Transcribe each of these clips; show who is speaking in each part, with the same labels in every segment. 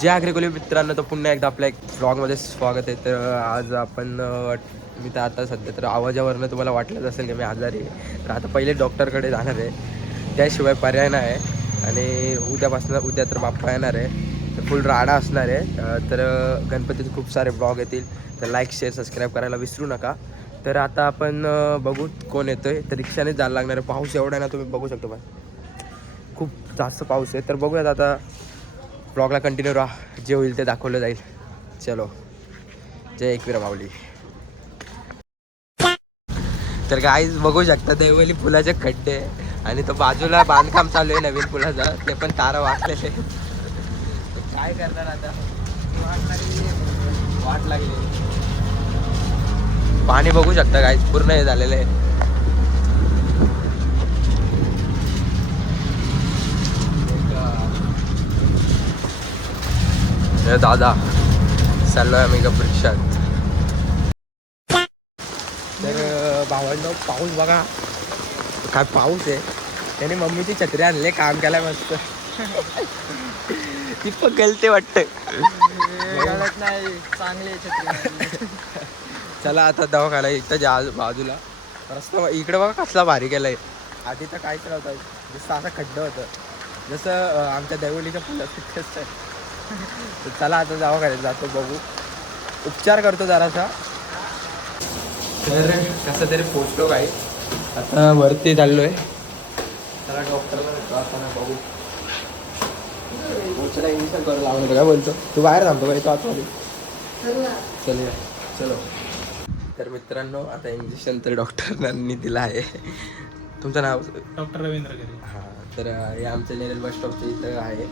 Speaker 1: जे आग्रेकोली मित्रांनो तर पुन्हा एकदा आपल्या एक ब्लॉगमध्ये स्वागत आहे. तर आज आपण मी तर आता सध्या तर आवाजावरनं तुम्हाला वाटलंच असेल की मी आजारी आहे. तर आता पहिले डॉक्टरकडे जाणार आहे. त्याशिवाय पर्याय नाही आणि उद्यापासून उद्या तर बाप्पा येणार आहे. तर फुल राडा असणार आहे. तर गणपतीचे खूप सारे ब्लॉग येतील. तर लाईक शेअर सबस्क्राईब करायला विसरू नका. तर आता आपण बघू कोण येतोय. तर रिक्षानेच जायला लागणार आहे. पाऊस एवढा आहे ना तुम्ही बघू शकतो पण. खूप जास्त पाऊस आहे. तर बघूयात आता ब्लॉगला कंटिन्यू राहा. जे होईल ते दाखवलं जाईल. चलो. जय एकवीरा माऊली. तर गाईज बघू शकता दैवली पुलाचे खड्डे. आणि तो बाजूला बांधकाम चालू आहे नवीन पुलाचं ते पण तारा वाटलेले काय करणार आता? वाट लागली वाट लागली पाणी बघू शकता गाईज पूर्ण हे झालेलं आहे. हे दादा चाललोय आम्ही का रिक्षात तर भावांनो पाऊस बघा. काय पाऊस आहे? त्याने मम्मीची छत्री आणले काम केलाय मस्त. ती पण गलते वाटत.
Speaker 2: गळत नाही चांगली आहे छत्री.
Speaker 1: चला आता दवाखाना इथं जा बाजूला. रस्ता इकडे बघा कसला भारी केलाय. आधी तर काहीच नव्हतं जसं असं खड्डं होतं. जसं आमच्या दैवलीच्या पुलात तसं. तर चला आता दवाखान्यात जातो बघू. उपचार करतो जरासा. तर कसं तरी पोचलो काही आता वरती चाललोय. चला डॉक्टरला आता बघू. पोचला इंजेक्शन करू लावलं काय बोलतो. तू बाहेर थांबतो काय तो आतमध्ये. चल. चलो. तर मित्रांनो आता इंजेक्शन तर डॉक्टरांनी दिलं आहे. तुमचं नाव?
Speaker 3: डॉक्टर रवींद्र
Speaker 1: हां तर हे आमचं नेरल बस स्टॉपचं इथं आहे.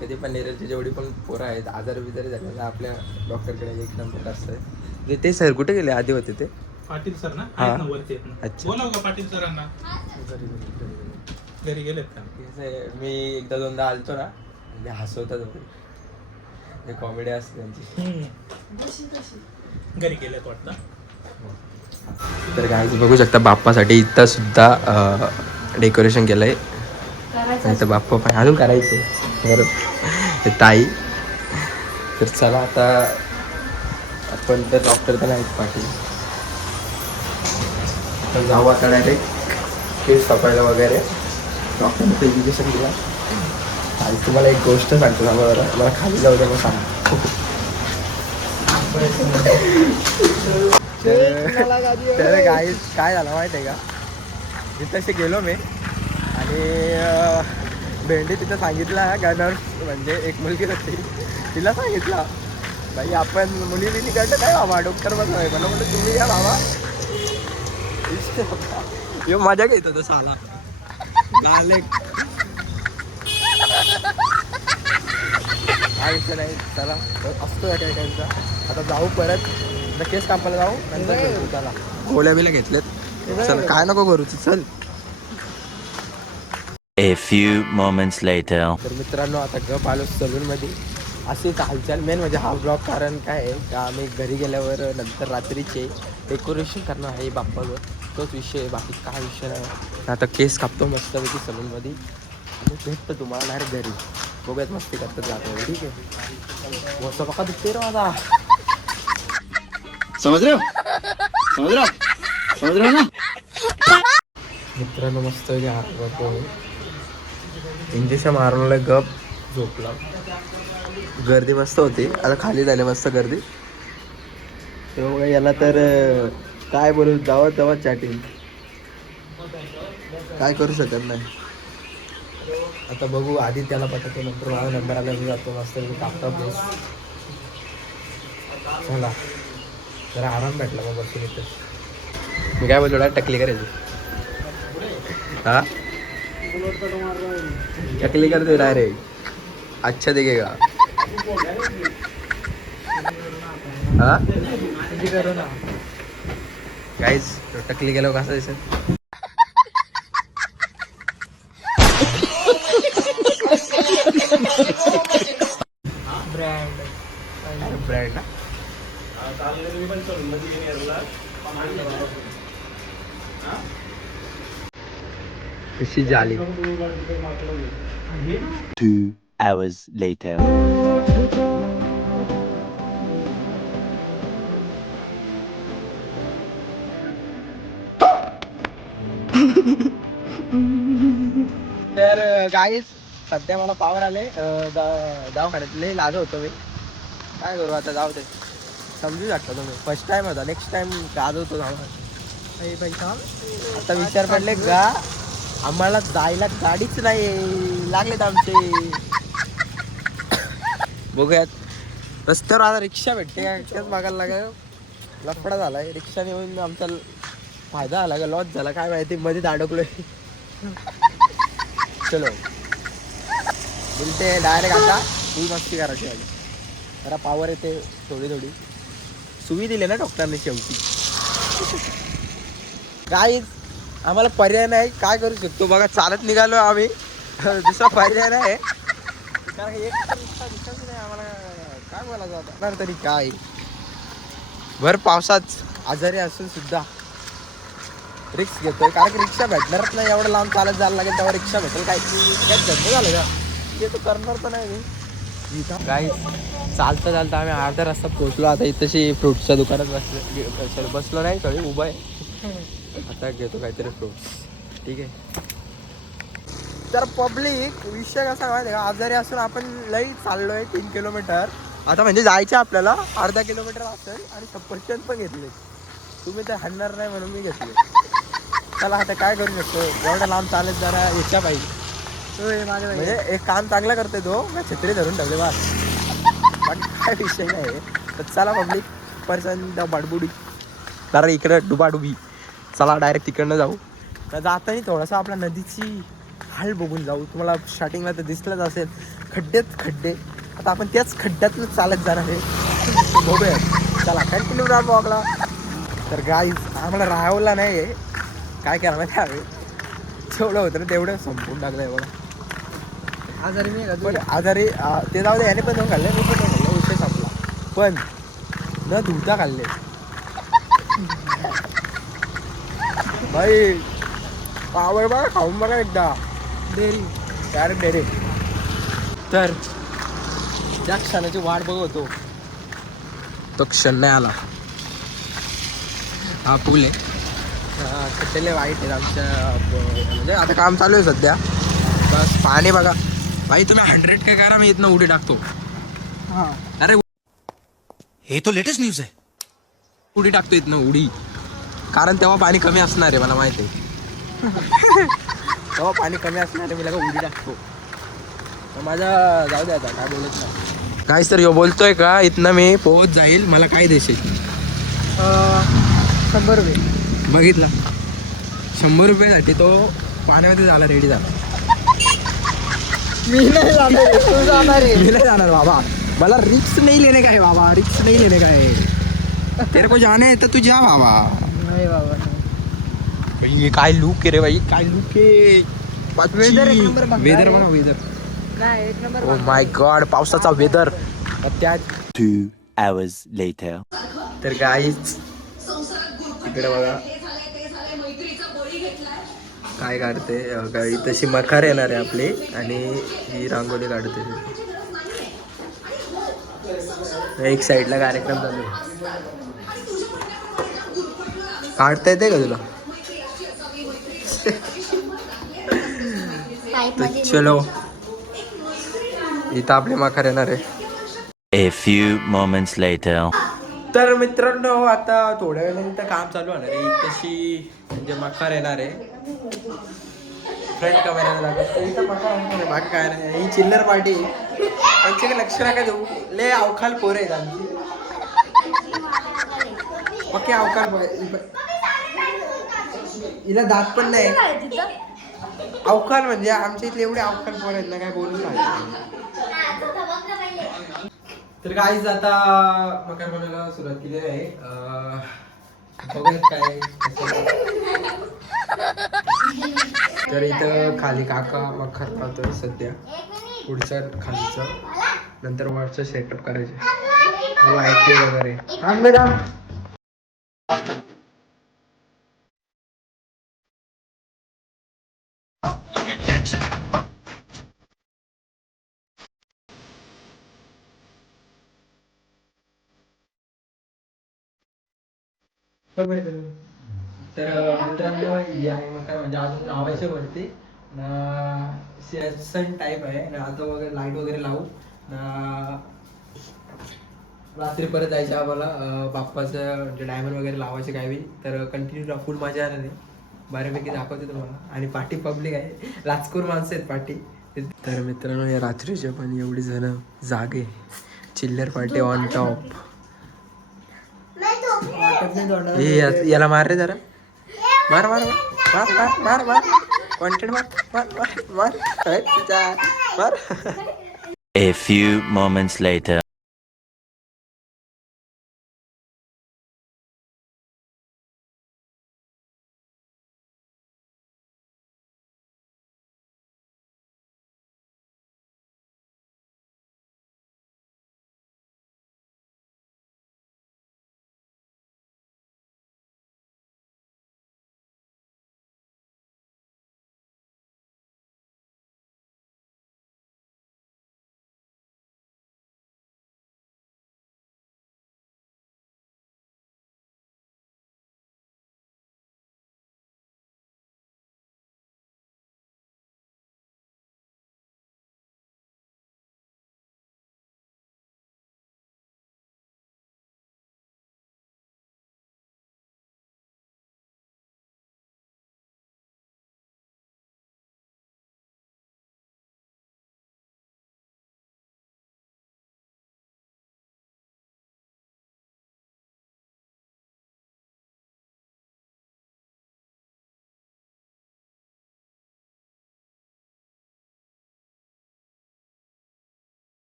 Speaker 1: कधी पण नेरलची जेवढी पण पोरं आहेत आजार बिजारी झाले तर आपल्या डॉक्टरकडे एक नंबर असतं ते- ते सर कुठे गेले? आधी होते ते.
Speaker 3: पाटील सर ना?
Speaker 1: हा.
Speaker 3: आहेत ना वरती आहेत ना?
Speaker 1: अच्छा.
Speaker 3: बोलाव का पाटील सरांना? घरी गेलेत का?
Speaker 1: कसं मी एकदा दोनदा आलतो ना म्हणजे हसवतात ते कॉमेडी असते त्यांची.
Speaker 3: घरी गेलेत वाटतं?
Speaker 1: तर काय बघू शकता बाप्पासाठी इथं सुद्धा डेकोरेशन केलंय. आणि तर बाप्पा पण अजून करायचं बरं. ताई. तर चला आता आपण तर डॉक्टर तर नाहीत पाटील. तर जाऊ आता डायरेक्ट केस कापायला वगैरे. डॉक्टरने इंजेक्शन दिला आणि तुम्हाला एक गोष्ट सांगतो ना बरं मला खाली जाऊ द्या मग सांग. तर काय काय झालं माहिती आहे का तिथं गेलो मी. आणि भेंडी तिथं सांगितलं आहे नर्स म्हणजे एक मुलगी होती. तिला सांगितलं. बाई आपण मुली बिली करतो काय बाबा डॉक्टर बस मला तुम्ही या बाबा. यो मजा घेत होता साला. नाले काय नाही. चला असतो या काही टाईमचा आता जाऊ परत. केस कापायला जाऊ नंतर चला गोळ्या बिल्या घेतल्यात. चल काय नको करू चल.
Speaker 4: A few moments later.
Speaker 1: तर मित्रांनो आता गप आलो सलूनमध्ये. अशीच हालचाल मेन म्हणजे हा ब्लॉग कारण काय आहे का आम्ही घरी गेल्यावर नंतर रात्रीचे डेकोरेशन करणार आहे बाप्पाचं. तोच विषय आहे बाकी काय विषय नाही. आता केस कापतो मस्तपैकी सलूनमध्ये. आणि भेटतो तुम्हाला डायरेक्ट घरी. बघूयात मस्ती करतात जातो ठीक आहे. वसा बघा दुखते रे माझा.
Speaker 2: समज रे समज रे समज रे ना?
Speaker 1: मित्रांनो मस्त करतो इंजेक्शन मारवलं गप झोपला. गर्दी मस्त होती. आता खाली झाली मस्त गर्दी. तेव्हा याला तर काय बोलू जावं तेव्हा चॅटिंग काय करू शकत नाही. आता बघू आधी त्याला पटकन नंतर माझा नंबर आला मी जातो मस्त कापता प्लेस चला. जरा आराम भेटला मग बसून इथं मी काय बोलतो टकली करायची हा? टकली करते डायरेक्ट अच्छा दिखेगा. हा?
Speaker 2: करू ना?
Speaker 1: गाईज टकली गेल्यावर कसं दिसेल
Speaker 2: ब्रँड
Speaker 1: ब्रँड ना कशी झाली?
Speaker 4: Two hours later.
Speaker 1: तर गाईस सध्या मला पावर आले. दवाखान्यातले लाज होतो मी. काय करू आता जाऊ दे. समजू शकता तुम्ही. फर्स्ट टाइम होता नेक्स्ट टाइम गाज होतो जाऊ. आता विचार पडले का? आम्हाला जायला गाडीच नाही. लागलेत आमचे. बघूयात. रस्त्यावर आता रिक्षा भेटते. काय रिक्षाच मागायला लागेल. लफडा झालाय. रिक्षाने येऊन आमचा फायदा झाला का? लॉस झाला. काय माहिती? मध्येच अडकलोय. चलो. बोलते डायरेक्ट आता. ही मस्ती करायची आली जरा पावर येते थोडी थोडी. सुवी दिली ना डॉक्टरने शेवटी. काहीच आम्हाला पर्याय नाही. काय करू शकतो? बघा चालत निघालो आम्ही. दुसरा पर्याय नाही. कारण एक नाही आम्हाला. काय बोलायचं आता? तरी काय? भर पावसात आजारी असून सुद्धा रिक्स घेतोय. कारण की रिक्षा भेटणारच नाही. एवढं लांब चालत जायला लागेल तेव्हा रिक्षा भेटेल काय? काय धंदा झालं का? ते तर करणार तर नाही मी. चालता चालता आम्ही अर्धा रस्ता पोहोचलो. आता इथशी फ्रूटच्या दुकानात बसलो बसलो नाही सॉरी उभा आहे. आता घेतो काहीतरी फ्रुट्स ठीक आहे. तर पब्लिक विषय कसा माहिती आहे का? आजारी असून आपण लई चाललोय तीन किलोमीटर आता म्हणजे जायचं आपल्याला अर्धा किलोमीटर असेल आणि सफरचंद पण घेतले. तुम्ही तर हाणणार नाही म्हणून मी घेतले. चला आता काय करू शकतो? एवढं लांब चालत जरा याच्या पाहिजे म्हणजे एक काम चांगलं करतोय तो का छत्री धरून ठेवले बा काय विषय नाही. तर चला पब्लिक पर्सन बडबुडी. जरा इकडं डुबाडुबी. चला डायरेक्ट तिकडनं जाऊ. तर जाताना थोडासा आपल्या नदीची हाल बघून जाऊ. तुम्हाला स्टार्टिंगला तर दिसलंच असेल. खड्डेच खड्डे. आता आपण त्याच खड्ड्यातून चालत जाणार आहे. बघूया. चला कंटिन्यू राहा बघला तर गाई आम्हाला राहावला नाही आहे काय करणार माहिती आहे जेवढं होतं ना तेवढं संपून टाकलं आहे बघा. आजारी मी पण आजारी ते जाऊ दे याने पण जाऊन खाल्ले मी पण खाल्ले विषय संपला. पण न धुता खाल्ले. भाई पावर बघा खाऊन बघा एकदा. डेअरी डायरेक्ट डेअरी तर? त्या क्षणाची वाट बघत होतो. तो क्षण नाही आला. हा पूल आहे. हा, खड्डेले वाईट आहेत आमच्या म्हणजे आता काम चालू आहे सध्या. बस पाणी बघा. भाई तुम्ही हंड्रेड काय करा मी इथनं उडी टाकतो. अरे
Speaker 2: हे तो लेटेस्ट न्यूज आहे.
Speaker 1: उडी टाकतो इथनं उडी. कारण तेव्हा पाणी कमी असणार आहे मला माहिती आहे. तेव्हा पाणी कमी असणार आहे मी लगा उडी टाकतो. तर माझा जाऊ द्या आता काय बोलत नाही. काहीच तर ह्यो बोलतोय का? इथनं मी पोहोच जाईल मला काय देशील शंभर रुपये. बघितला. शंभर रुपयासाठी तो पाण्यामध्ये झाला रेडी झाला. मी नाही जाणार तू जाणार मी नाही जाणार बाबा. मला रिक्स नाही लेने का है बाबा? रिक्स नहीं लेने का है तेरे को जाना है तो तू जा बाबा.
Speaker 5: नाही बाबा.
Speaker 1: भाई ये काय लुक आहे रे भाई काय लुक आहे?
Speaker 5: Weather एक number बघा.
Speaker 1: वेदर बघा वेदर
Speaker 5: नाही एक नंबर
Speaker 1: ओ माय गॉड पावसाचा वेदर त्या
Speaker 4: Two hours later.
Speaker 1: तर काहीच इकडे बघा. काय काढते? अं, काय तशी मखार येणार आहे आपली आणि ही रांगोळी काढते. एक साईडला कार्यक्रम चालू आहे. काढता येते का तुला? तर चलो. इथं आपले मखार येणार आहे.
Speaker 4: A few moments later.
Speaker 1: तर मित्रांनो आता थोड्या वेळानंतर काम चालू होणार आहे. तशी म्हणजे मकार येणार आहे. फ्रंट कॅमेरा लागत तर इथं मकार होणार आहे. बाकी काय नाही. ही चिल्लर पार्टी त्यांच्याकडे लक्ष नका देऊ. ले अवखाल पोर आहेत आमची. ओके अवकाल पोरं. हिला दात पण नाही. अवकाल म्हणजे आमच्या इथले एवढे अवकाल पोर आहेत ना काय बोलून पाहिजे तर काहीच आता मकर बनायला सुरुवात केली आहे. बघूयात काय. तर इथं खाली काका मखर लावतोय सध्या. पुढचं खालीचं. नंतर वरचं सेटअप करायचे. लाइट वगैरे. तर मित्रांनो या काय म्हणजे अजून लावायचे वरती. सन टाईप आहे. आणि आता वगैरे लाइट वगैरे लावू. न रात्री परत जायचं आम्हाला. बाप्पाचं म्हणजे डायमंड वगैरे लावायचे काय बी. तर कंटिन्यू फुल मजा येणार आहे. बऱ्यापैकी दाखवते तुम्हाला. आणि पाठी पब्लिक आहे. लाचकूर माणसं आहेत पाठी तर मित्रांनो या रात्रीचे पण एवढी जण जागे. चिल्लर पार्टी ऑन टॉप
Speaker 5: वाटत नाही तोंडाला.
Speaker 1: ए या- याला मार रे जरा मार मार मार मार मार मार मार कॉन्टेंट मार मार मार मार अरे तिच्या, मार
Speaker 4: A few moments later.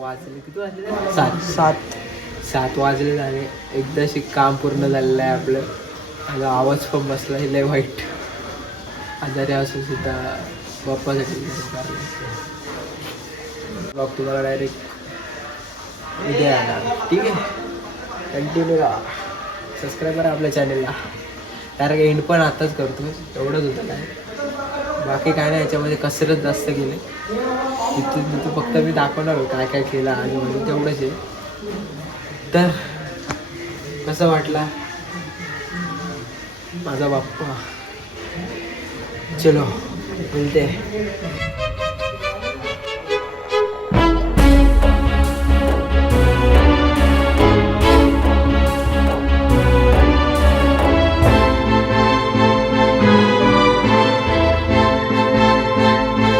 Speaker 1: वाजले. किती वाजले सात. सात. सात वाजले झाले. एकदाशी काम पूर्ण झालेलं आहे आपलं. माझा आवाज पण बसला आहे लय वाईट. आजारी असून सुद्धा बाप्पासाठी बाप तुम्हाला डायरेक्ट उद्या येणार. ठीक आहे? कंटिन्यू राहा सबस्क्राईब करा आपल्या चॅनलला डायरेक्ट एंड पण आताच करतो एवढंच होतं काय. बाकी काय नाही याच्यामध्ये कसरत जास्त केली. तिथे तिथं फक्त मी दाखवणार होतो काय काय केलं आणि म्हणून तेवढंच आहे. तर कसं वाटला? माझा बाप्पा. चलो बोलते.